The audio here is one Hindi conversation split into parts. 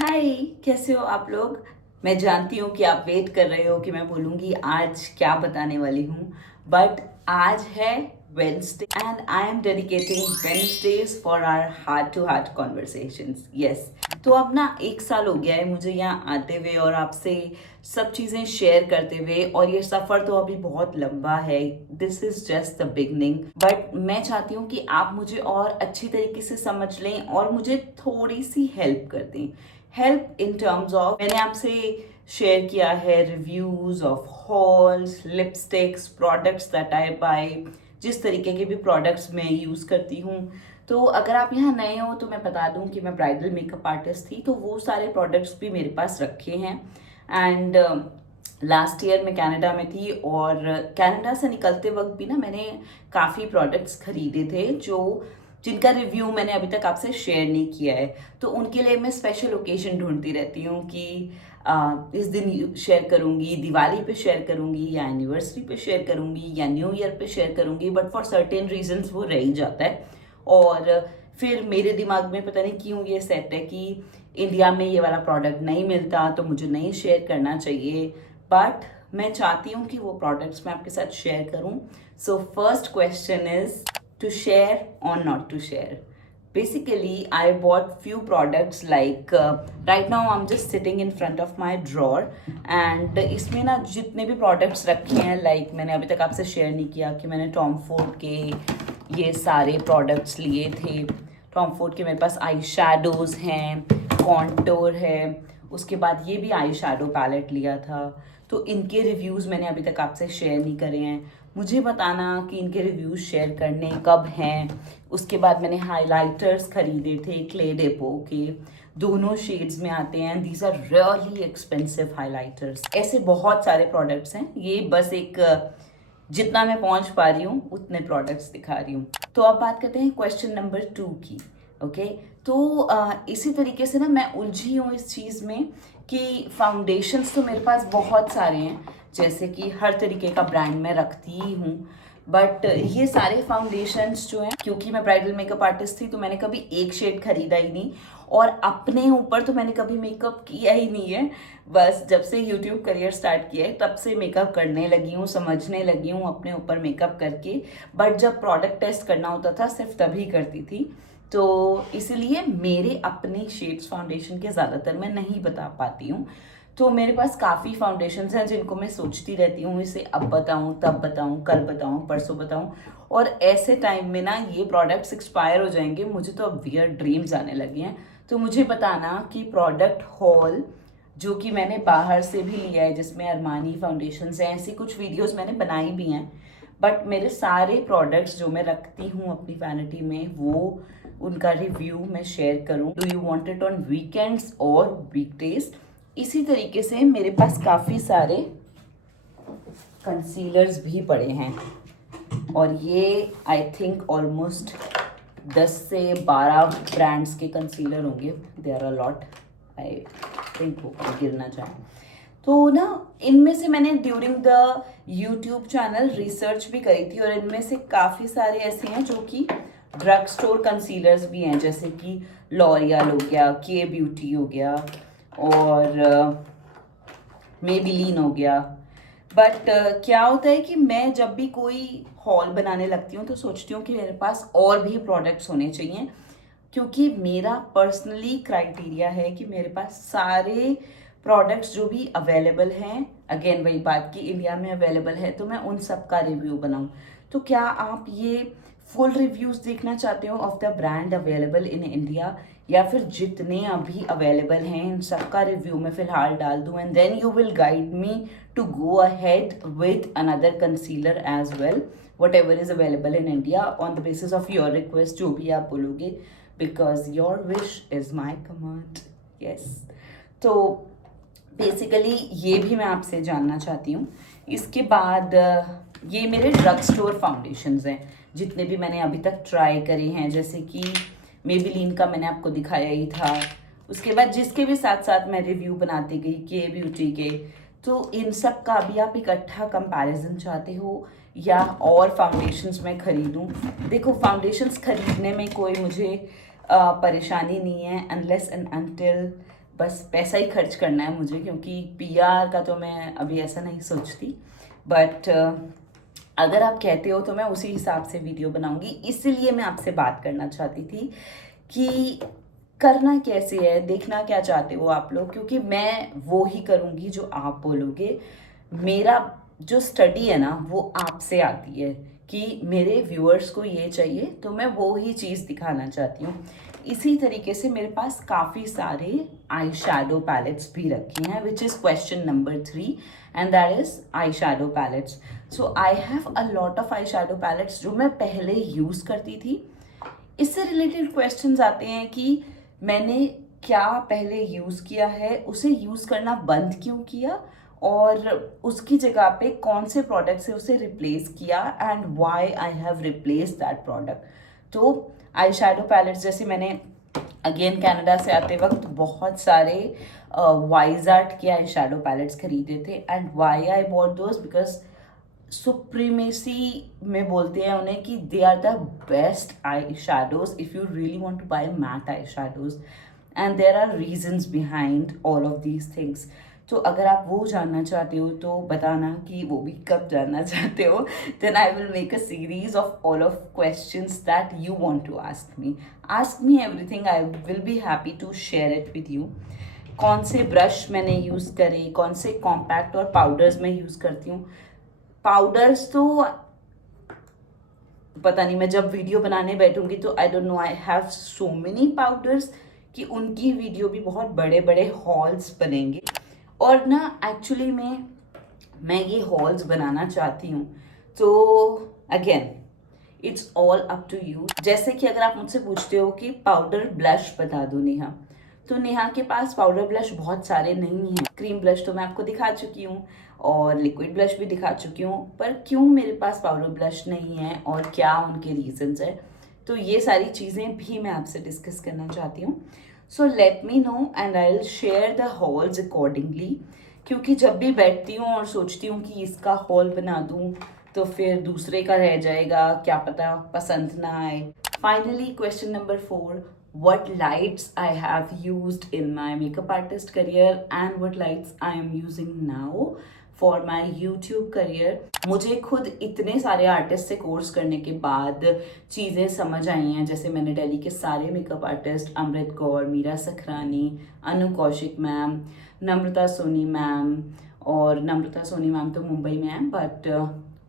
हाय, कैसे हो आप लोग। मैं जानती हूँ कि आप वेट कर रहे हो कि मैं बोलूँगी आज क्या बताने वाली हूँ। बट आज है Wednesday and I am dedicating Wednesdays for our heart to heart conversations. Yes, तो अब ना 1 साल हो गया है मुझे यहाँ आते हुए और आपसे सब चीज़ें शेयर करते हुए, और ये सफ़र तो अभी बहुत लंबा है। This is just the beginning, but मैं चाहती हूँ कि आप मुझे और अच्छी तरीके से समझ लें और मुझे थोड़ी सी हेल्प कर दें। हेल्प इन टर्म्स ऑफ, मैंने आपसे शेयर किया है reviews of hauls, lipsticks, products that I buy, जिस तरीके के भी प्रोडक्ट्स मैं यूज़ करती हूँ। तो अगर आप यहाँ नए हो तो मैं बता दूँ कि मैं ब्राइडल मेकअप आर्टिस्ट थी, तो वो सारे प्रोडक्ट्स भी मेरे पास रखे हैं। एंड लास्ट ईयर मैं कनाडा में थी और कनाडा से निकलते वक्त भी ना मैंने काफ़ी प्रोडक्ट्स खरीदे थे जो जिनका रिव्यू मैंने अभी तक आपसे शेयर नहीं किया है। तो उनके लिए मैं स्पेशल ओकेजन ढूंढती रहती हूँ कि इस दिन शेयर करूँगी, दिवाली पे शेयर करूँगी, या एनिवर्सरी पे शेयर करूँगी, या न्यू ईयर पे शेयर करूँगी, बट फॉर सर्टेन रीजंस वो रह ही जाता है। और फिर मेरे दिमाग में पता नहीं क्यों ये सेट है कि इंडिया में ये वाला प्रोडक्ट नहीं मिलता तो मुझे नहीं शेयर करना चाहिए। बट मैं चाहती हूँ कि वो प्रोडक्ट्स मैं आपके साथ शेयर करूँ। So first question is to share or not to share. Basically, I bought few products like right now I'm just sitting in front of my drawer and इसमें ना जितने भी products रखे हैं, like मैंने अभी तक आपसे share नहीं किया कि मैंने टॉम फोर्ड के ये सारे products लिए थे। टॉम फोर्ड के मेरे पास आई शेडोज़ हैं, कॉन्टोर है, उसके बाद ये भी आई शेडो पैलेट लिया था। तो इनके रिव्यूज़ मैंने अभी तक आपसे शेयर नहीं करे हैं। मुझे बताना कि इनके रिव्यूज़ शेयर करने कब हैं। उसके बाद मैंने हाइलाइटर्स खरीदे थे क्ले डेपो के, दोनों शेड्स में आते हैं। These are really expensive highlighters. ऐसे बहुत सारे प्रोडक्ट्स हैं, ये बस एक जितना मैं पहुंच पा रही हूँ उतने प्रोडक्ट्स दिखा रही हूँ। तो अब बात करते हैं क्वेश्चन नंबर 2 की। ओके, तो इसी तरीके से ना मैं उलझी हूँ इस चीज़ में कि फाउंडेशंस तो मेरे पास बहुत सारे हैं, जैसे कि हर तरीके का ब्रांड मैं रखती ही हूँ। बट ये सारे फाउंडेशंस जो हैं, क्योंकि मैं ब्राइडल मेकअप आर्टिस्ट थी तो मैंने कभी एक शेड खरीदा ही नहीं, और अपने ऊपर तो मैंने कभी मेकअप किया ही नहीं है। बस जब से यूट्यूब करियर स्टार्ट किया है तब से मेकअप करने लगी हूँ, समझने लगी हूँ अपने ऊपर मेकअप करके। बट जब प्रोडक्ट टेस्ट करना होता था सिर्फ तभी करती थी। तो इसलिए मेरे अपने शेड्स फाउंडेशन के ज़्यादातर मैं नहीं बता पाती हूँ। तो मेरे पास काफ़ी फाउंडेशंस हैं जिनको मैं सोचती रहती हूँ, इसे अब बताऊँ, तब बताऊँ, कल बताऊँ, परसों बताऊँ, और ऐसे टाइम में ना ये प्रोडक्ट्स एक्सपायर हो जाएंगे। मुझे तो अब वियर ड्रीम्स आने लगे हैं। तो मुझे बताना कि प्रोडक्ट हॉल जो कि मैंने बाहर से भी लिया है, जिसमें अरमानी फाउंडेशंस हैं, ऐसी कुछ वीडियोस मैंने बनाई भी हैं। बट मेरे सारे प्रोडक्ट्स जो मैं रखती हूँ अपनी वैनिटी में, वो उनका रिव्यू मैं शेयर करूँ। Do you want it on weekends और वीकडेज? इसी तरीके से मेरे पास काफ़ी सारे कंसीलर्स भी पड़े हैं, और ये आई थिंक ऑलमोस्ट 10 से 12 ब्रांड्स के कंसीलर होंगे। They are a lot, I think वो गिरना चाहें तो ना। इनमें से मैंने during the YouTube channel research भी करी थी, और इनमें से काफ़ी सारे ऐसे हैं जो कि ड्रग स्टोर कंसीलर्स भी हैं, जैसे कि लॉरियल हो गया, के ब्यूटी हो गया, और मेबिलीन हो गया। बट क्या होता है कि मैं जब भी कोई हॉल बनाने लगती हूँ तो सोचती हूँ कि मेरे पास और भी प्रोडक्ट्स होने चाहिए, क्योंकि मेरा पर्सनली क्राइटेरिया है कि मेरे पास सारे प्रोडक्ट्स जो भी अवेलेबल हैं, अगेन वही बात कि इंडिया में अवेलेबल है, तो मैं उन सब का रिव्यू बनाऊँ। तो क्या आप ये फुल रिव्यूज़ देखना चाहते हो of the brand available in India, या फिर जितने अभी अवेलेबल हैं इन सब का रिव्यू मैं फिलहाल डाल दूँ, and then you will guide me to go ahead with another concealer as well, whatever is available in India, on the basis of your request, जो भी आप बोलोगे, because your wish is my command. Yes, तो बेसिकली ये भी मैं आपसे जानना चाहती हूँ। इसके बाद ये मेरे ड्रग स्टोर फाउंडेशंस हैं जितने भी मैंने अभी तक ट्राई करे हैं, जैसे कि मेबिलीन का मैंने आपको दिखाया ही था। उसके बाद जिसके भी साथ साथ मैं रिव्यू बनाती गई के ब्यूटी के, तो इन सब का भी आप इकट्ठा कंपैरिजन चाहते हो या और फाउंडेशंस मैं खरीदूं? देखो, फाउंडेशंस खरीदने में कोई मुझे परेशानी नहीं है, अनलेस एंड अनटिल बस पैसा ही खर्च करना है मुझे, क्योंकि पीआर का तो मैं अभी ऐसा नहीं सोचती, बट अगर आप कहते हो तो मैं उसी हिसाब से वीडियो बनाऊंगी। इसीलिए मैं आपसे बात करना चाहती थी कि करना कैसे है, देखना क्या चाहते हो आप लोग, क्योंकि मैं वो ही करूँगी जो आप बोलोगे। मेरा जो स्टडी है ना वो आपसे आती है कि मेरे व्यूअर्स को ये चाहिए, तो मैं वो ही चीज़ दिखाना चाहती हूँ। इसी तरीके से मेरे पास काफ़ी सारे आई शैडो पैलेट्स भी रखे हैं, which is question number 3, and that is eye shadow palettes. So I have a lot of eye shadow palettes जो मैं पहले यूज़ करती थी। इससे रिलेटेड क्वेश्चंस आते हैं कि मैंने क्या पहले यूज़ किया है, उसे यूज़ करना बंद क्यों किया, और उसकी जगह पे कौन से प्रोडक्ट से उसे रिप्लेस किया, and why I have replace that product. तो आई शैडो पैलेट्स जैसे मैंने अगेन कनाडा से आते वक्त बहुत सारे वाइज आर्ट के आई शैडो पैलेट्स खरीदे थे, and why I bought those because supremacy में बोलते हैं उन्हें कि they are the best eye shadows if you really want to buy matte eye shadows, and there are reasons behind all of these things. तो अगर आप वो जानना चाहते हो तो बताना कि वो भी कब जानना चाहते हो, then I will make a series of all of questions that you want to ask me everything, I will be happy to share it with you. कौन से ब्रश मैंने यूज़ करे, कौन से कॉम्पैक्ट और पाउडर्स मैं यूज़ करती हूँ। पाउडर्स तो पता नहीं, मैं जब वीडियो बनाने बैठूंगी तो आई don't no, I have so many powders कि उनकी वीडियो भी बहुत बड़े बड़े हॉल्स बनेंगे। और ना एक्चुअली में मैं ये हॉल्स बनाना चाहती हूँ, तो again it's all up to you. जैसे कि अगर आप मुझसे पूछते हो कि पाउडर ब्लश बता दो नेहा, तो नेहा के पास पाउडर ब्लश बहुत सारे नहीं हैं। क्रीम ब्लश तो मैं आपको दिखा चुकी हूँ और लिक्विड ब्लश भी दिखा चुकी हूँ, पर क्यों मेरे पास पाउडर ब्लश नहीं है और क्या उनके रीजंस है, तो ये सारी चीज़ें भी मैं आपसे डिस्कस करना चाहती हूँ। So let me know and I will share the halls accordingly, क्योंकि जब भी बैठती हूँ और सोचती हूँ कि इसका हॉल बना दूँ तो फिर दूसरे का रह जाएगा, क्या पता पसंद ना आए। Finally question number 4, what lights I have used in my makeup artist career and what lights I am using now for my YouTube career। मुझे खुद इतने सारे आर्टिस्ट से कोर्स करने के बाद चीज़ें समझ आई हैं, जैसे मैंने दिल्ली के सारे मेकअप आर्टिस्ट अमृत कौर, मीरा सखरानी, अनु कौशिक मैम, नम्रता सोनी मैम, और नम्रता सोनी मैम तो मुंबई में है बट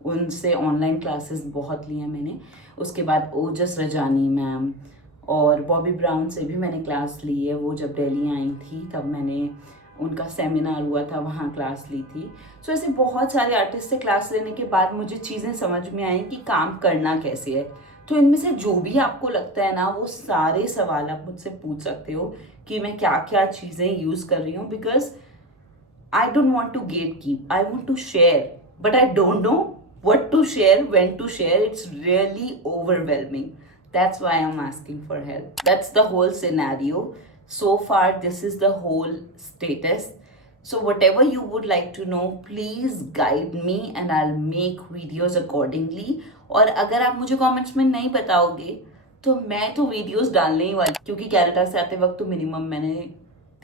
उनसे ऑनलाइन क्लासेस बहुत ली हैं मैंने। उसके बाद ओजस रजानी मैम और बॉबी ब्राउन से भी मैंने क्लास ली है, वो जब दिल्ली आई थी तब मैंने उनका सेमिनार हुआ था, वहाँ क्लास ली थी। सो ऐसे बहुत सारे आर्टिस्ट से क्लास लेने के बाद मुझे चीज़ें समझ में आई कि काम करना कैसे है। तो इनमें से जो भी आपको लगता है ना, वो सारे सवाल आप मुझसे पूछ सकते हो कि मैं क्या क्या चीज़ें यूज़ कर रही हूँ, because I don't want to get keep, I want to share, but I don't know what to share, when to share. It's really overwhelming. That's why I'm asking for help. That's the whole scenario. So far, this is the whole status. So whatever you would like to know, please guide me and I'll make videos accordingly. और अगर आप मुझे comments में नहीं बताओगे तो मैं तो videos डालने ही वाली, क्योंकि कनाडा से आते वक्त तो मिनिमम मैंने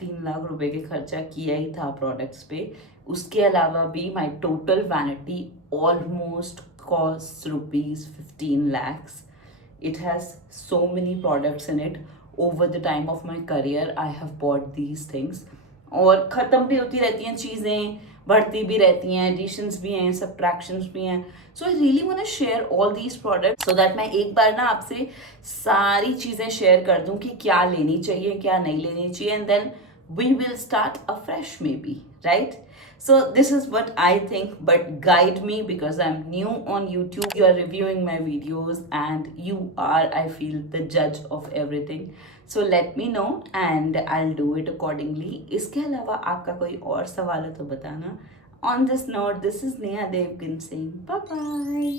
3 लाख रुपए के खर्चा किया ही था प्रोडक्ट्स पे। उसके अलावा भी माई total vanity almost cost ₹15 lakhs. It has so many products in it. Over the time of my career, I have bought these things. और ख़त्म भी होती रहती हैं चीज़ें, बढ़ती भी रहती हैं, एडिशंस भी हैं, सब्ट्रैक्शंस भी हैं। So I really want to share all these products so that मैं एक बार ना आपसे सारी चीज़ें शेयर कर दूं कि क्या लेनी चाहिए, क्या नहीं लेनी चाहिए, and then we will start afresh maybe, right? So this is what I think, but guide me because I'm new on YouTube. You are reviewing my videos and you are, I feel, the judge of everything. So let me know and I'll do it accordingly. इसके अलावा आपका कोई और सवाल है तो बताना. On this note, this is Neha Devgan saying bye bye.